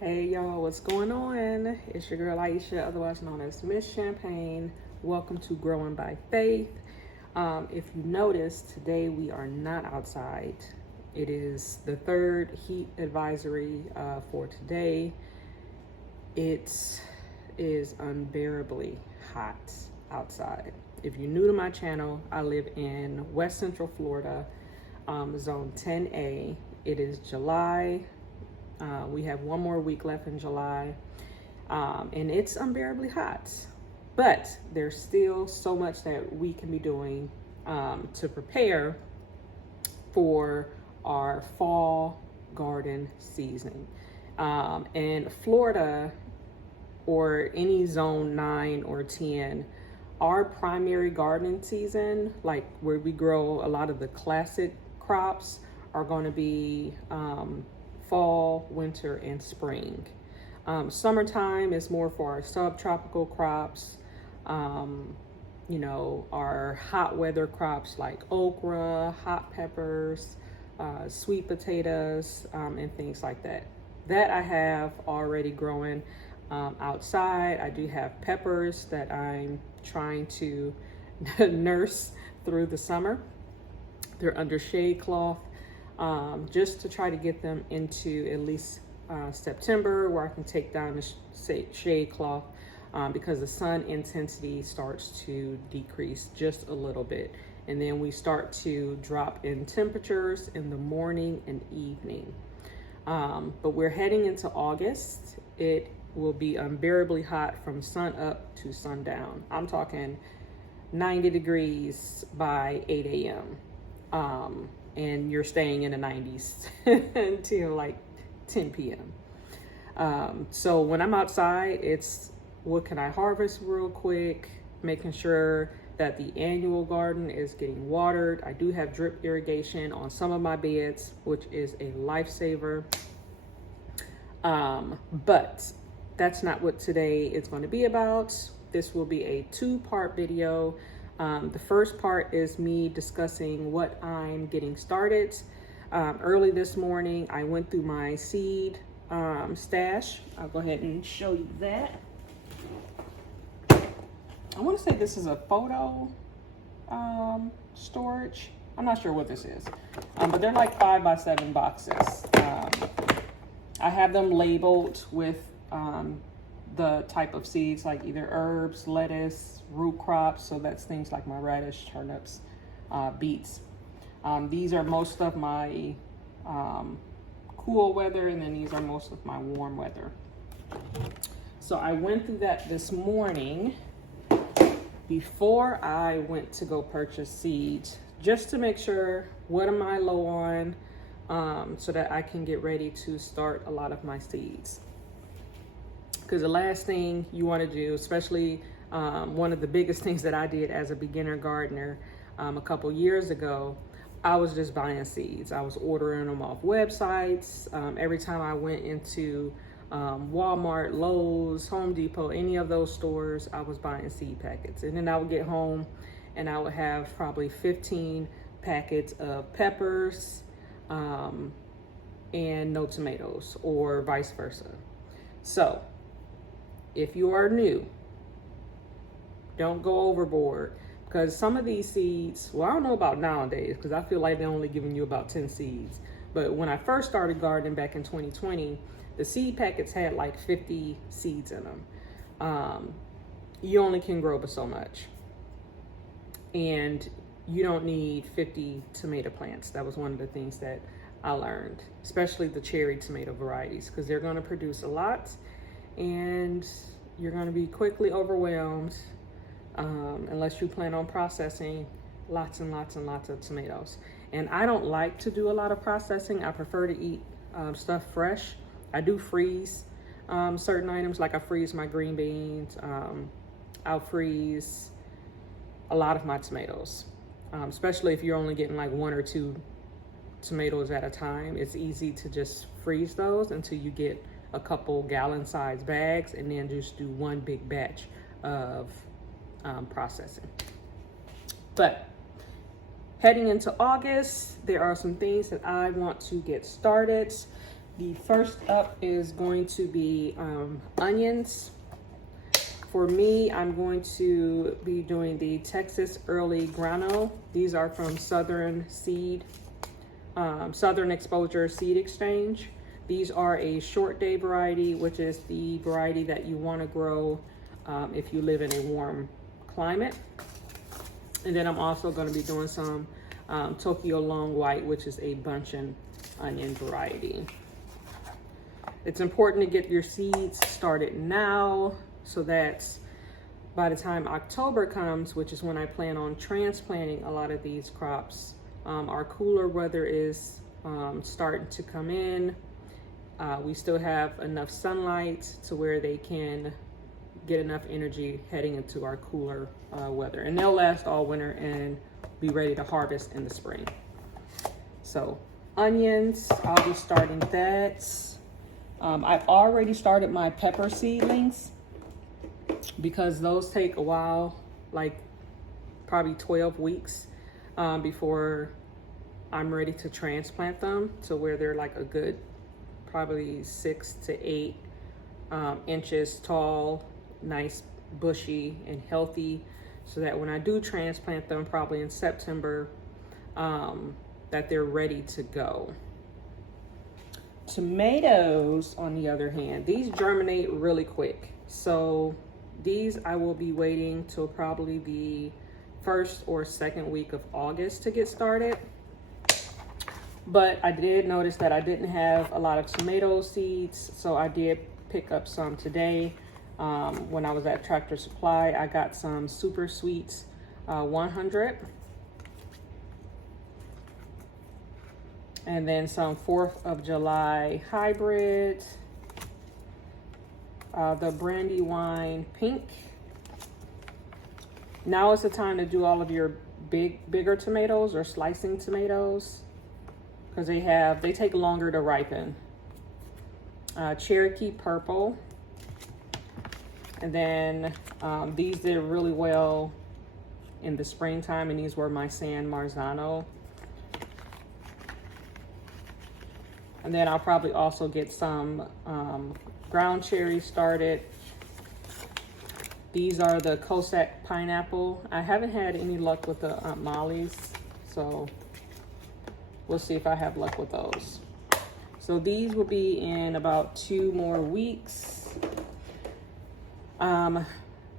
Hey y'all, what's going on? It's your girl Aisha, otherwise known as Miss Champagne. Welcome to Growing by Faith. If you notice, today we are not outside. It is the third heat advisory for today. It is unbearably hot outside. If you're new to my channel, I live in West Central Florida, zone 10A. It is July. We have one more week left in July, and it's unbearably hot, but there's still so much that we can be doing to prepare for our fall garden season. And Florida, or any zone 9 or 10, our primary gardening season, like where we grow a lot of the classic crops, are going to be fall, winter, and spring. Summertime is more for our subtropical crops, our hot weather crops like okra, hot peppers, sweet potatoes, and things like that. That I have already growing outside. I do have peppers that I'm trying to nurse through the summer. They're under shade cloth. Just to try to get them into at least September, where I can take down the shade cloth because the sun intensity starts to decrease just a little bit. And then we start to drop in temperatures in the morning and evening. But we're heading into August. It will be unbearably hot from sun up to sundown. I'm talking 90 degrees by 8 a.m. And you're staying in the 90s until like 10 p.m. So when I'm outside, it's what can I harvest real quick, making sure that the annual garden is getting watered. I do have drip irrigation on some of my beds, which is a lifesaver. But that's not what today is going to be about. This will be a 2-part video. The first part is me discussing what I'm getting started. Early this morning, I went through my seed stash. I'll go ahead and show you that. I want to say this is a photo storage. I'm not sure what this is, but they're like 5x7 boxes. I have them labeled with the type of seeds, like either herbs, lettuce, root crops. So that's things like my radish, turnips, beets. These are most of my cool weather, and then these are most of my warm weather. So I went through that this morning before I went to go purchase seeds, just to make sure what am I low on, so that I can get ready to start a lot of my seeds. Because the last thing you want to do, especially one of the biggest things that I did as a beginner gardener a couple years ago, I was just buying seeds. I was ordering them off websites. Every time I went into Walmart, Lowe's, Home Depot, any of those stores, I was buying seed packets. And then I would get home and I would have probably 15 packets of peppers and no tomatoes, or vice versa. So if you are new, don't go overboard, because some of these seeds, well, I don't know about nowadays, because I feel like they're only giving you about 10 seeds. But when I first started gardening back in 2020, the seed packets had like 50 seeds in them. You only can grow but so much. And you don't need 50 tomato plants. That was one of the things that I learned, especially the cherry tomato varieties, because they're going to produce a lot. And you're going to be quickly overwhelmed unless you plan on processing lots and lots and lots of tomatoes. And I don't like to do a lot of processing. I prefer to eat stuff fresh. I do freeze certain items, like I freeze my green beans. I'll freeze a lot of my tomatoes, especially if you're only getting like 1 or 2 tomatoes at a time. It's easy to just freeze those until you get a couple gallon-sized bags, and then just do one big batch of processing. But heading into August, there are some things that I want to get started. The first up is going to be onions. For me, I'm going to be doing the Texas Early Grano. These are from Southern Exposure Seed Exchange. These are a short day variety, which is the variety that you want to grow if you live in a warm climate. And then I'm also going to be doing some Tokyo Long White, which is a buncheon onion variety. It's important to get your seeds started now, so that by the time October comes, which is when I plan on transplanting a lot of these crops, our cooler weather is starting to come in. We still have enough sunlight to where they can get enough energy heading into our cooler weather. And they'll last all winter and be ready to harvest in the spring. So onions, I'll be starting that. I've already started my pepper seedlings because those take a while, like probably 12 weeks before I'm ready to transplant them to where they're like a good probably 6 to 8 inches tall, nice, bushy, and healthy, so that when I do transplant them probably in September, that they're ready to go. Tomatoes, on the other hand, these germinate really quick. So these I will be waiting till probably the first or second week of August to get started. But I did notice that I didn't have a lot of tomato seeds, so I did pick up some today. When I was at Tractor Supply, I got some Super Sweets 100. And then some 4th of July hybrid, the Brandywine Pink. Now is the time to do all of your bigger tomatoes or slicing tomatoes, because they take longer to ripen. Cherokee Purple. And then these did really well in the springtime, and these were my San Marzano. And then I'll probably also get some ground cherries started. These are the Cossack Pineapple. I haven't had any luck with the Aunt Molly's, so we'll see if I have luck with those. So these will be in about 2 more weeks.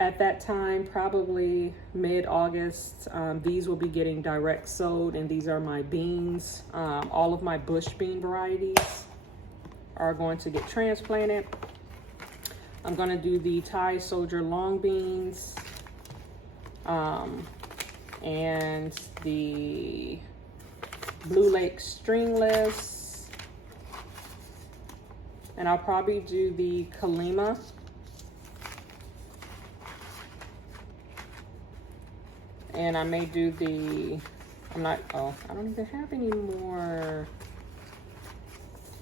At that time, probably mid-August, these will be getting direct sowed, and these are my beans. All of my bush bean varieties are going to get transplanted. I'm going to do the Thai Soldier long beans and the Blue Lake stringless, and I'll probably do the Kalima. And I may do the, I don't even have any more.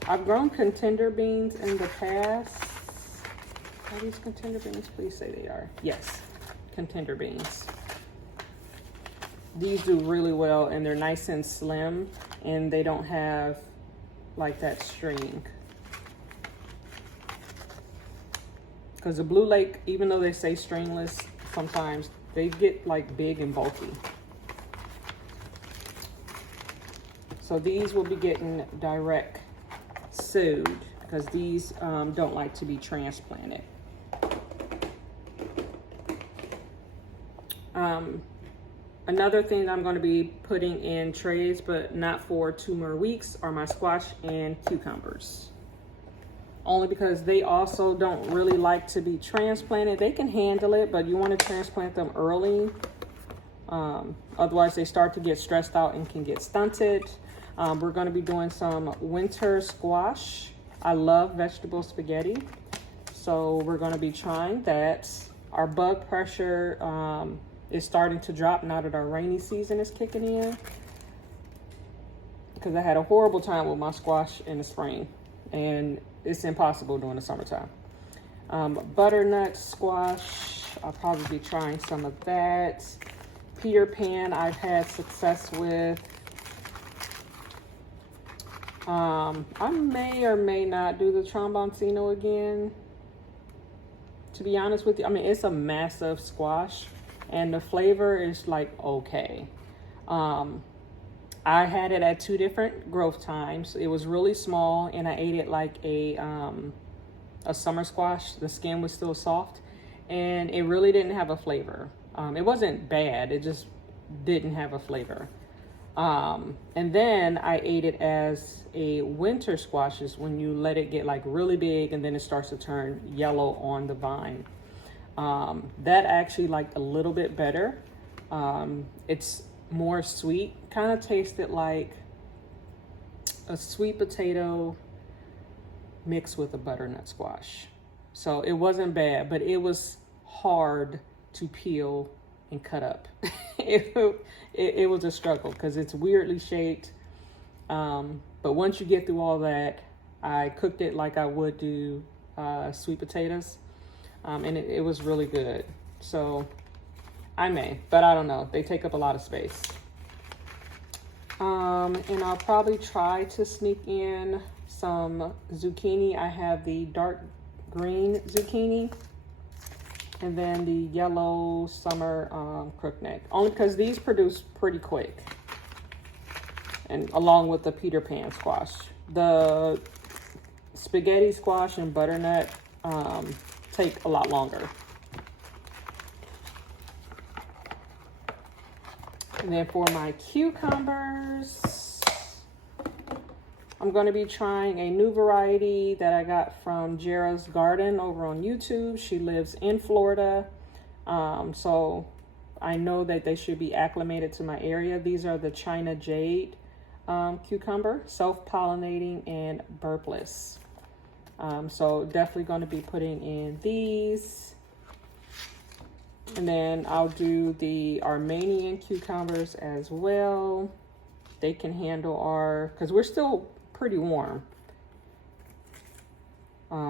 I've grown contender beans in the past. Are these contender beans? Please say they are. Yes, contender beans. These do really well, and they're nice and slim, and they don't have like that string. Because the Blue Lake, even though they say stringless, sometimes they get like big and bulky. So these will be getting direct sowed because these don't like to be transplanted. Another thing that I'm going to be putting in trays, but not for 2 more weeks, are my squash and cucumbers. Only because they also don't really like to be transplanted. They can handle it, but you want to transplant them early. Otherwise, they start to get stressed out and can get stunted. We're going to be doing some winter squash. I love vegetable spaghetti, so we're going to be trying that. Our bug pressure is starting to drop now that our rainy season is kicking in, because I had a horrible time with my squash in the spring, and it's impossible during the summertime. Butternut squash, I'll probably be trying some of that. Peter Pan, I've had success with. I may or may not do the tromboncino again. To be honest with you, I mean, it's a massive squash and the flavor is like okay. I had it at 2 different growth times. It was really small and I ate it like a summer squash. The skin was still soft and it really didn't have a flavor. It wasn't bad, it just didn't have a flavor. And then I ate it as a winter squash, is when you let it get like really big and then it starts to turn yellow on the vine. That actually liked a little bit better. It's more sweet, kind of tasted like a sweet potato mixed with a butternut squash. So it wasn't bad, but it was hard to peel and cut up. It was a struggle because it's weirdly shaped. But once you get through all that, I cooked it like I would do sweet potatoes. And it was really good. So I may, but I don't know. They take up a lot of space. And I'll probably try to sneak in some zucchini. I have the dark green zucchini and then the yellow summer crookneck, only because these produce pretty quick, and along with the Peter Pan squash. The spaghetti squash and butternut take a lot longer. And then for my cucumbers, I'm going to be trying a new variety that I got from Jerra's garden over on YouTube. She lives in Florida, so I know that they should be acclimated to my area. These are the China Jade cucumber, self-pollinating and burpless. So definitely going to be putting in these. And then I'll do the Armenian cucumbers as well. They can handle our, because we're still pretty warm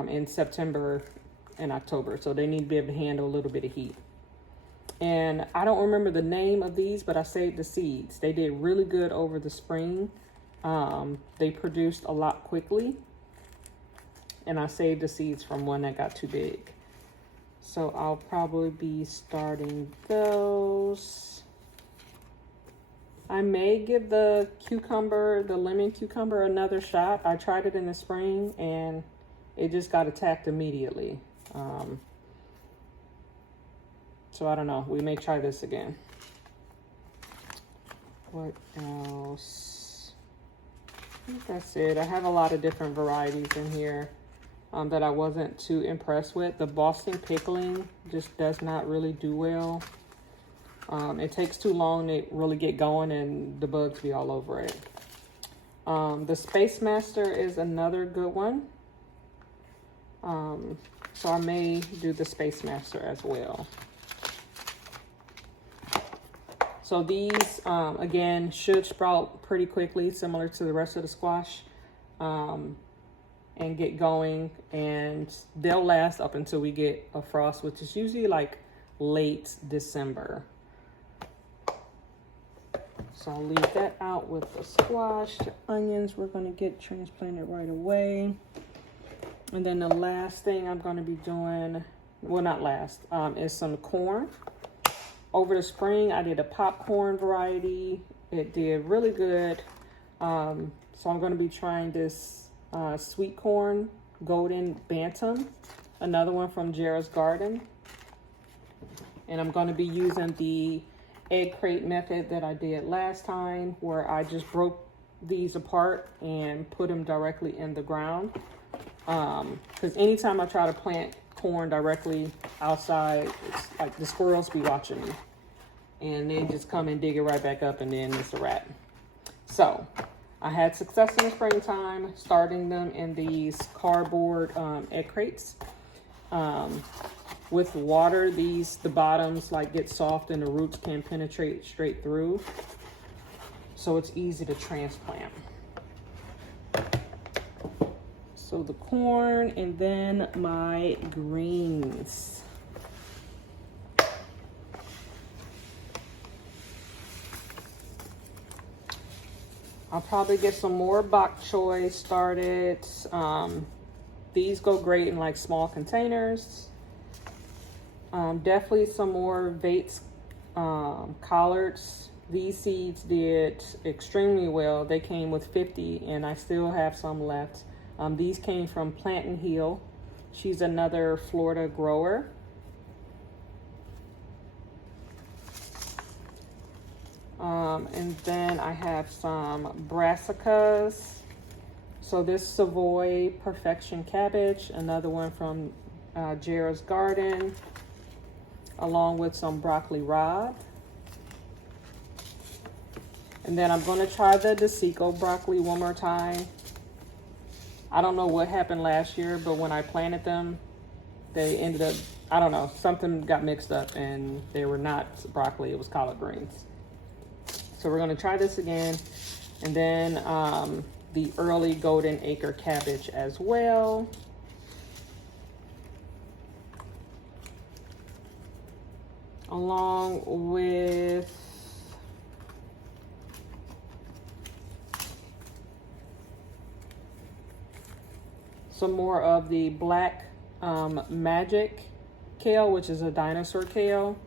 in September and October. So they need to be able to handle a little bit of heat. And I don't remember the name of these, but I saved the seeds. They did really good over the spring. They produced a lot quickly. And I saved the seeds from one that got too big. So I'll probably be starting those. I may give the cucumber, the lemon cucumber, another shot. I tried it in the spring and it just got attacked immediately. So I don't know. We may try this again. What else? I think that's it. I have a lot of different varieties in here that I wasn't too impressed with. The Boston pickling just does not really do well. It takes too long to really get going and the bugs be all over it. The Space Master is another good one. So I may do the Space Master as well. So these, again, should sprout pretty quickly, similar to the rest of the squash, and get going. And they'll last up until we get a frost, which is usually like late December. So I'll leave that out with the squash. The onions we're going to get transplanted right away. And then the last thing I'm going to be doing, well, not last, is some corn. Over the spring, I did a popcorn variety. It did really good. So I'm going to be trying this sweet corn golden bantam, another one from Jerra's garden. And I'm going to be using the egg crate method that I did last time, where I just broke these apart and put them directly in the ground. Because anytime I try to plant corn directly outside, it's like the squirrels be watching me and they just come and dig it right back up, and then it's a wrap. So I had success in the springtime starting them in these cardboard egg crates. With water, the bottoms like get soft and the roots can penetrate straight through, so it's easy to transplant. So the corn, and then my greens. I'll probably get some more bok choy started. These go great in like small containers. Definitely some more Vates collards. These seeds did extremely well. They came with 50 and I still have some left. These came from Plant and Heal. She's another Florida grower. And then I have some brassicas. So this Savoy Perfection cabbage, another one from Jerra's garden, along with some broccoli rabe. And then I'm going to try the Desico broccoli one more time. I don't know what happened last year, but when I planted them, they ended up, I don't know, something got mixed up and they were not broccoli, it was collard greens. So we're going to try this again. And then the early golden acre cabbage as well. Along with some more of the black magic kale, which is a dinosaur kale.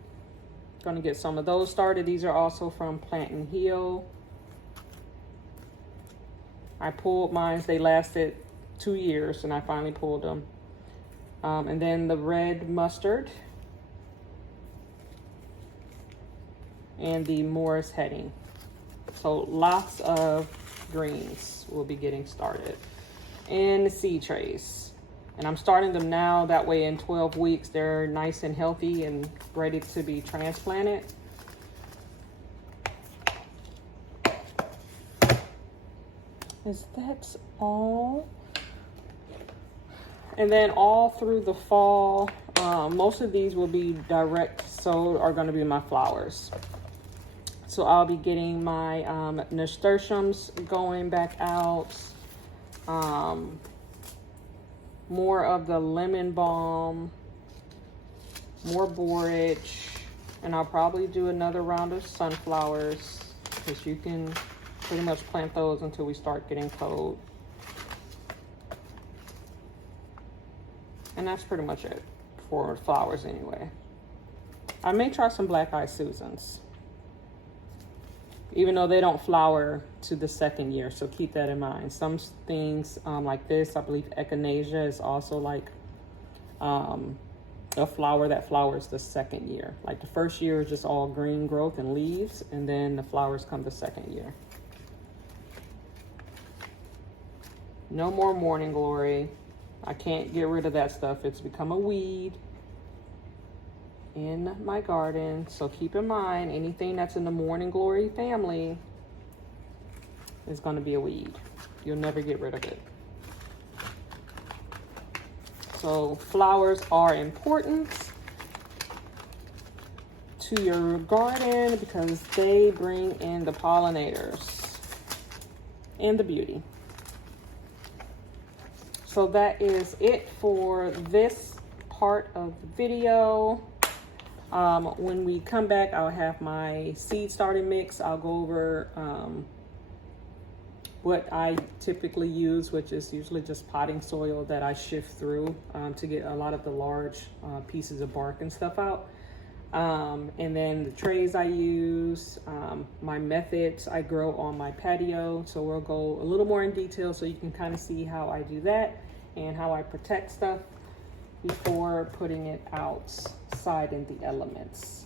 Gonna get some of those started. These are also from Plant and Heal. I pulled mine, they lasted 2 years and I finally pulled them. And then the red mustard and the Morris heading. So lots of greens will be getting started. And the seed trays. And I'm starting them now, that way in 12 weeks they're nice and healthy and ready to be transplanted. Is that all? And then all through the fall, most of these will be direct sowed, are going to be my flowers. So I'll be getting my nasturtiums going back out. More of the lemon balm, more borage, and I'll probably do another round of sunflowers because you can pretty much plant those until we start getting cold. And that's pretty much it for flowers anyway. I may try some black-eyed Susans, even though they don't flower to the second year, so keep that in mind. Some things like this, I believe echinacea is also like a flower that flowers the second year. Like the first year is just all green growth and leaves, and then the flowers come the second year. No more morning glory. I can't get rid of that stuff. It's become a weed in my garden. So keep in mind, anything that's in the morning glory family is going to be a weed. You'll never get rid of it. So flowers are important to your garden because they bring in the pollinators and the beauty. So that is it for this part of the video. When we come back, I'll have my seed starting mix. I'll go over what I typically use, which is usually just potting soil that I shift through to get a lot of the large pieces of bark and stuff out. And then the trays I use, my methods I grow on my patio. So we'll go a little more in detail so you can kind of see how I do that and how I protect stuff before putting it outside in the elements.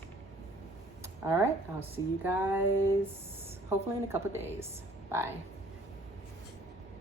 All right, I'll see you guys hopefully in a couple of days. Bye.